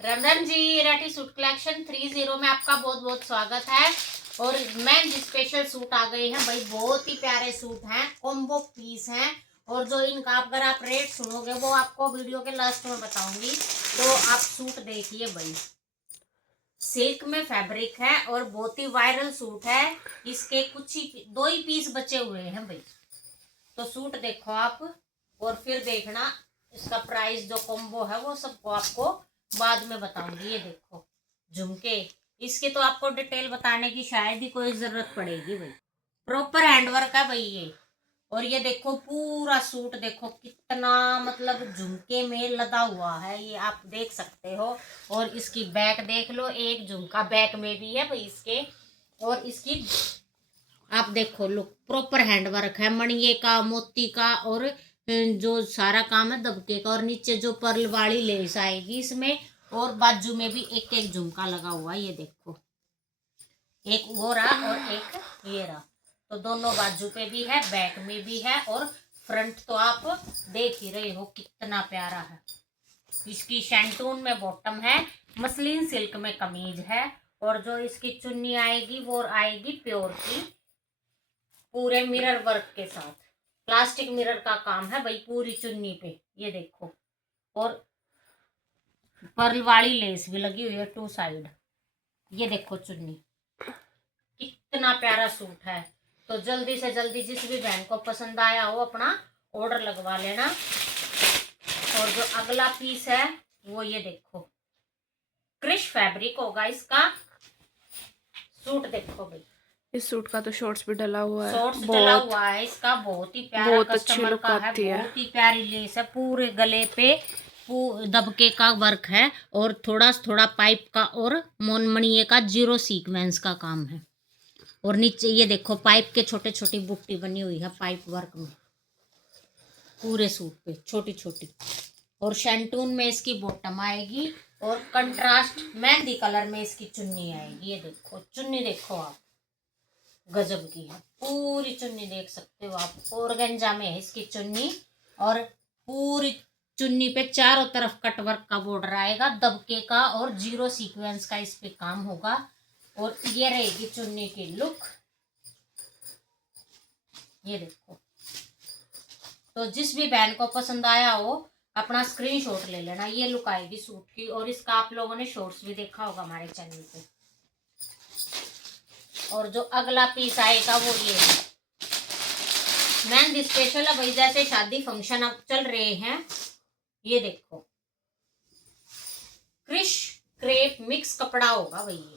Ram Ram ji. Rathi suit collection 30 में आपका बहुत बहुत स्वागत है। और मैम जी स्पेशल सूट आ गए हैं भाई, बहुत ही प्यारे सूट हैं, कॉम्बो पीस हैं। और जो इनका अगर आप रेट सुनोगे वो आपको वीडियो के लास्ट में बताऊंगी, तो आप सूट देखिए भाई। सिल्क में फैब्रिक है और बहुत ही वायरल सूट है। इसके कुछ ही 2 ही पीस बचे हुए हैं भाई, तो सूट देखो आप और फिर देखना। इसका प्राइस जो कॉम्बो है वो सबको आपको बाद में बताऊंगी। ये देखो झुमके, इसकी तो आपको डिटेल बताने की शायद ही कोई जरूरत पड़ेगी भाई। प्रॉपर हैंडवर्क है भाई ये। और ये देखो पूरा सूट देखो कितना मतलब झुमके में लदा हुआ है, ये आप देख सकते हो। और इसकी बैक देख लो, एक झुमका बैक में भी है भाई इसके। और इसकी आप देखो लुक, प्रॉपर हैंडवर्क है, मणिये का, मोती का, और जो सारा काम है दबके का। और नीचे जो पर्ल वाली लेस आएगी इसमें, और बाजू में भी एक एक झुमका लगा हुआ है। ये देखो एक वो रहा और एक ये रहा, तो दोनों बाजू पे भी है, बैक में भी है, और फ्रंट तो आप देख ही रहे हो कितना प्यारा है। इसकी शैंटून में बॉटम है, मसलिन सिल्क में कमीज है। और जो इसकी चुन्नी आएगी वो आएगी प्योर की, पूरे मिरर वर्क के साथ। प्लास्टिक मिरर का काम है भाई पूरी चुन्नी पे, ये देखो। और पर्ल वाली लेस भी लगी हुई है 2 साइड। ये देखो चुन्नी, कितना प्यारा सूट है। तो जल्दी से जल्दी जिस भी बहन को पसंद आया हो अपना ऑर्डर लगवा लेना। और जो अगला पीस है वो ये देखो, क्रिश फैब्रिक होगा इसका। सूट देखो भाई, इस सूट का तो शॉर्ट्स भी डला हुआ है, शॉर्ट्स डला हुआ है इसका, बहुत ही प्यारा बहुत अच्छी कस्टमर लुक का है, आती है। बहुत ही प्यारी लेस है, पूरे गले पे दबके का वर्क है। और थोड़ा थोड़ा पाइप का और मोनमणिये का जीरो सीक्वेंस का काम है। और नीचे ये देखो पाइप के छोटे छोटी बुट्टी बनी हुई है पाइप वर्क में, पूरे सूट पे छोटी छोटी। और शैंटून में इसकी बॉटम आएगी, और कंट्रास्ट मेहंदी कलर में इसकी चुन्नी आएगी। ये देखो चुन्नी देखो आप, गजब की है, पूरी चुन्नी देख सकते हो आप। ऑर्गेंजा में है इसकी चुन्नी। और पूरी चुन्नी पे चारों तरफ कटवर्क का बॉर्डर आएगा दबके का, और जीरो सीक्वेंस का इस पे काम होगा। और ये रहेगी चुन्नी की लुक, ये देखो। तो जिस भी बहन को पसंद आया हो अपना स्क्रीनशॉट ले लेना। ये लुक आएगी सूट की, और इसका आप लोगों ने शॉर्ट्स भी देखा होगा हमारे चैनल पे। और जो अगला पीस आएगा वो ये है, मेहंदी स्पेशल है भाई, जैसे शादी फंक्शन अब चल रहे हैं। ये देखो क्रिश क्रेप मिक्स कपड़ा होगा भाई, ये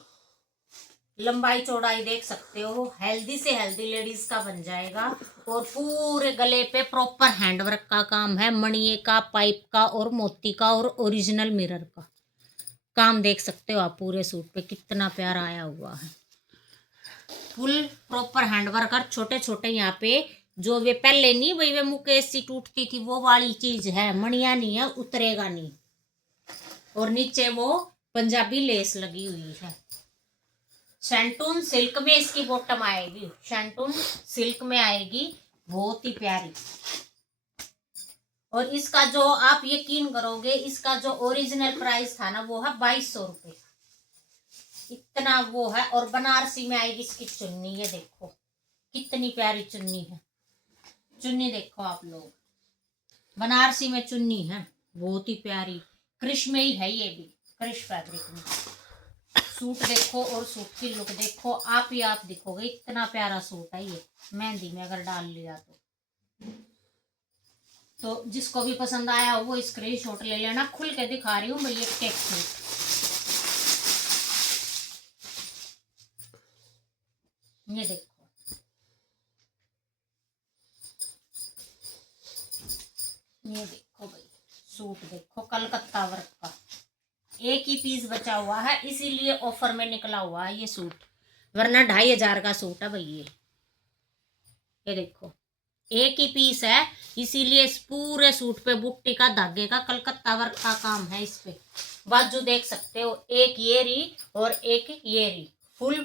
लंबाई चौड़ाई देख सकते हो, हेल्दी से हेल्दी लेडीज का बन जाएगा। और पूरे गले पे प्रॉपर हैंडवर्क का काम है, मणिये का, पाइप का, और मोती का, और ओरिजिनल मिरर का काम देख सकते हो आप। पूरे सूट पे कितना प्यारा आया हुआ है, फुल प्रॉपर हैंडवर्क। और छोटे छोटे यहाँ पे जो वे पहले नहीं वही वे मुकेश सी टूटती थी वो वाली चीज है, मणिया नहीं है, उतरेगा नहीं। और नीचे वो पंजाबी लेस लगी हुई है। शैंटून सिल्क में इसकी बॉटम आएगी, शैंटून सिल्क में आएगी, बहुत ही प्यारी। और इसका जो आप यकीन करोगे, इसका जो ओरिजिनल प्राइस था ना वो है 2200 रुपये, इतना वो है। और बनारसी में आएगी इसकी चुन्नी, ये देखो कितनी प्यारी चुन्नी है। चुन्नी देखो आप लोग, बनारसी में चुन्नी है, बहुत ही प्यारी। क्रिश में ही है, ये भी क्रिश फैब्रिक में। सूट देखो और सूट की लुक देखो, आप ही आप दिखोगे, इतना प्यारा सूट है ये, मेहंदी में अगर डाल लिया तो जिसको भी पसंद आया हो वो स्क्रीनशॉट ले लेना। खुल के दिखा रही हूँ भैया टेक सूट, ये देखो, ये देखो भाई सूट देखो, कलकत्ता वर्क का। एक ही पीस बचा हुआ है इसीलिए ऑफर में निकला हुआ है ये सूट, वरना 2500 का सूट है भाई ये देखो एक ही पीस है, इसीलिए इस पूरे सूट पे बुट्टी का धागे का कलकत्ता वर्क का काम है। इस पे बाजू देख सकते हो, एक ये री और एक ये री, फुल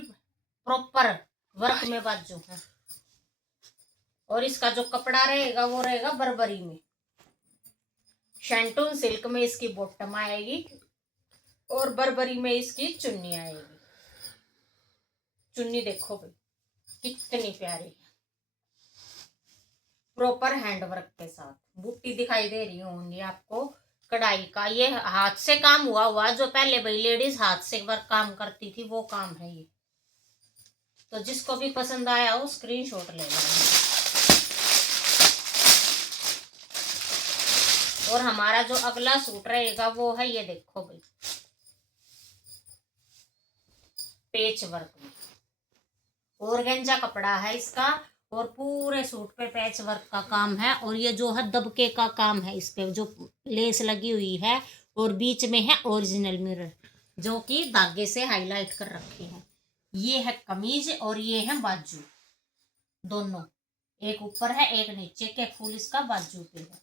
प्रॉपर वर्क में बाजू है। और इसका जो कपड़ा रहेगा वो रहेगा बर्बरी में, शैंटून सिल्क में इसकी बॉटम आएगी। और बरबरी में इसकी चुन्नी आएगी। चुन्नी देखो भाई कितनी प्यारी है, प्रॉपर हैंडवर्क के साथ। बूटी दिखाई दे रही होंगी आपको कढ़ाई का। ये हाथ से काम हुआ जो पहले भाई लेडीज हाथ से वर्क काम करती थी वो काम है ये। तो जिसको भी पसंद आया हो स्क्रीनशॉट ले लेना। और हमारा जो अगला सूट रहेगा वो है ये देखो भाई पेच वर्क में, ऑर्गेन्जा कपड़ा है इसका और पूरे सूट पे पैच वर्क का काम है। और ये जो है दबके का काम है, इस पे जो लेस लगी हुई है और बीच में है ओरिजिनल मिरर जो कि धागे से हाईलाइट कर रखे हैं। ये है कमीज और ये है बाजू, दोनों एक ऊपर है एक नीचे के फूल इसका बाजू पे है।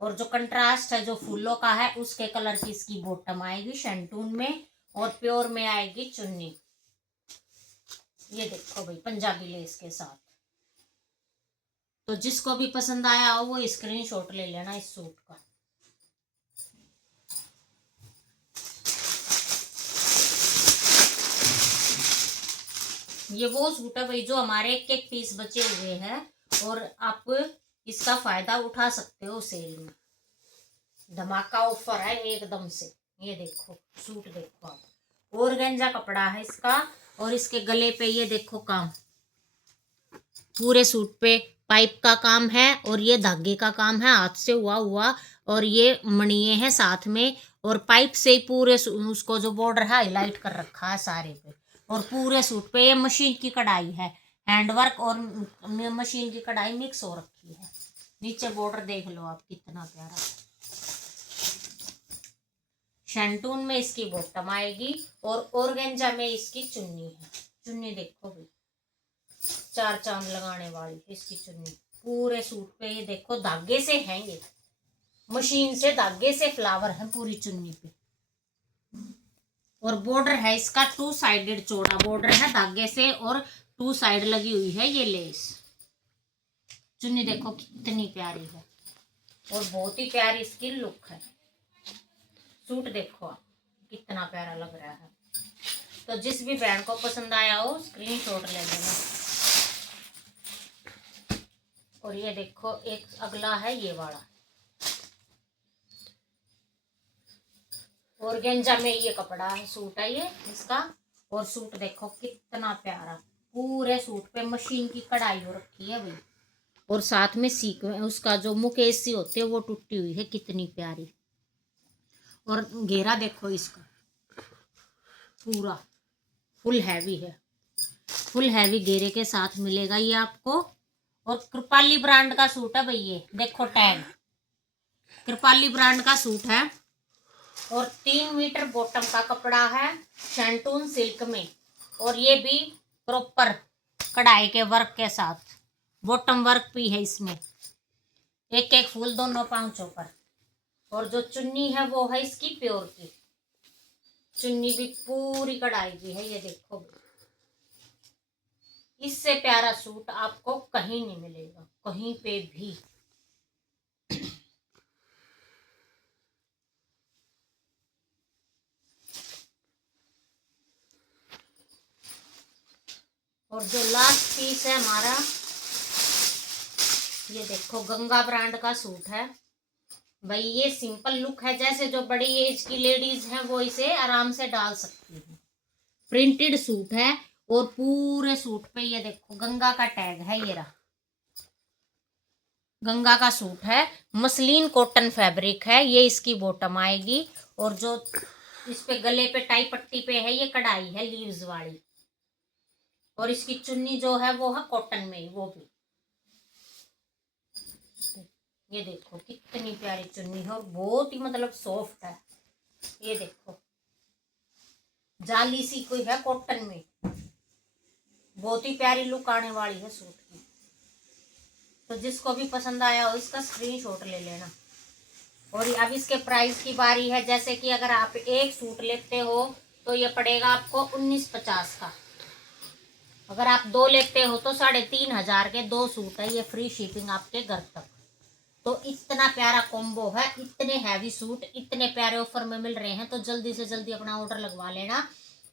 और जो कंट्रास्ट है जो फूलों का है उसके कलर की इसकी बॉटम आएगी शैंटून में और प्योर में आएगी चुन्नी। ये देखो भाई पंजाबी लेस के साथ। तो जिसको भी पसंद आया हो वो स्क्रीनशॉट ले लेना इस सूट का। ये वो सूट है भाई जो हमारे एक एक पीस बचे हुए हैं और आप इसका फायदा उठा सकते हो सेल में। धमाका ऑफर है एकदम से। ये देखो सूट देखो आप, ऑर्गेन्जा कपड़ा है इसका और इसके गले पे ये देखो काम, पूरे सूट पे पाइप का काम है और ये धागे का काम है हाथ से हुआ और ये मणिये हैं साथ में और पाइप से ही पूरे उसको जो बॉर्डर है हाईलाइट कर रखा है सारे पे। और पूरे सूट पे ये मशीन की कढ़ाई है, हैंडवर्क और मशीन की कढ़ाई मिक्स हो रखी है। नीचे बॉर्डर देख लो आप कितना प्यारा। शैंटून में इसकी बॉटम आएगी और ऑर्गेन्जा में इसकी चुन्नी है। चुन्नी देखो भाई चार चांद लगाने वाली इसकी चुन्नी पूरे सूट पे। ये देखो धागे से है, ये मशीन से धागे से फ्लावर है पूरी चुन्नी पे। और बॉर्डर है इसका 2 साइडेड चौड़ा बॉर्डर है धागे से और 2 साइड लगी हुई है ये लेस। चुन्नी देखो कितनी प्यारी है और बहुत ही प्यारी इसकी लुक है। सूट देखो आप कितना प्यारा लग रहा है। तो जिस भी बहन को पसंद आया हो स्क्रीनशॉट ले लेना। और ये देखो एक अगला है ये वाला ऑर्गेन्जा में ये कपड़ा है, सूट है ये इसका। और सूट देखो कितना प्यारा, पूरे सूट पे मशीन की कढ़ाई हो रखी है भाई। और साथ में सीक्वेंस उसका जो मुकेश सी होते है वो टूटी हुई है कितनी प्यारी। और घेरा देखो इसका पूरा फुल हैवी है, फुल हैवी घेरे के साथ मिलेगा ये आपको। और कृपाली ब्रांड का सूट है भाई ये देखो टैग कृपाली ब्रांड का सूट है और 3 मीटर बॉटम का कपड़ा है शैंटून सिल्क में। और ये भी प्रॉपर कढ़ाई के वर्क के साथ बॉटम वर्क भी है इसमें, एक एक फूल दोनों पांचों पर। और जो चुन्नी है वो है इसकी प्योर की चुन्नी, भी पूरी कढ़ाई की है। ये देखो इससे प्यारा सूट आपको कहीं नहीं मिलेगा, कहीं पे भी। और जो लास्ट पीस है हमारा ये देखो गंगा ब्रांड का सूट है भाई। ये सिंपल लुक है, जैसे जो बड़ी एज की लेडीज हैं वो इसे आराम से डाल सकती हैं। प्रिंटेड सूट है और पूरे सूट पे ये देखो गंगा का टैग है। ये रहा गंगा का सूट है, मसलिन कॉटन फैब्रिक है। ये इसकी बॉटम आएगी और जो इस पे गले पे टाई पट्टी पे है ये कढ़ाई है लीव्स वाली। और इसकी चुन्नी जो है वो है कॉटन में, वो भी ये देखो कितनी प्यारी चुन्नी है और बहुत ही मतलब सॉफ्ट है। ये देखो जाली सी कोई है कॉटन में, बहुत ही प्यारी लुक आने वाली है सूट की। तो जिसको भी पसंद आया हो इसका स्क्रीनशॉट ले लेना। और अब इसके प्राइस की बारी है, जैसे कि अगर आप एक सूट लेते हो तो ये पड़ेगा आपको 1950 का। अगर आप 2 लेते हो तो 3500 के 2 सूट है, ये फ्री शिपिंग आपके घर तक। तो इतना प्यारा कॉम्बो है, इतने हैवी सूट इतने प्यारे ऑफर में मिल रहे हैं, तो जल्दी से जल्दी अपना ऑर्डर लगवा लेना,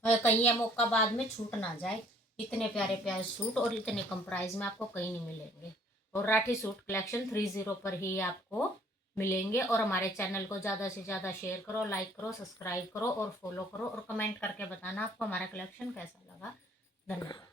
कहीं ये मौका बाद में छूट ना जाए। इतने प्यारे प्यारे सूट और इतने कम प्राइस में आपको कहीं नहीं मिलेंगे। और राठी सूट कलेक्शन 30 पर ही आपको मिलेंगे। और हमारे चैनल को ज़्यादा से ज़्यादा शेयर करो, लाइक करो, सब्सक्राइब करो और फॉलो करो, और कमेंट करके बताना आपको हमारा कलेक्शन कैसा लगा। धन्यवाद।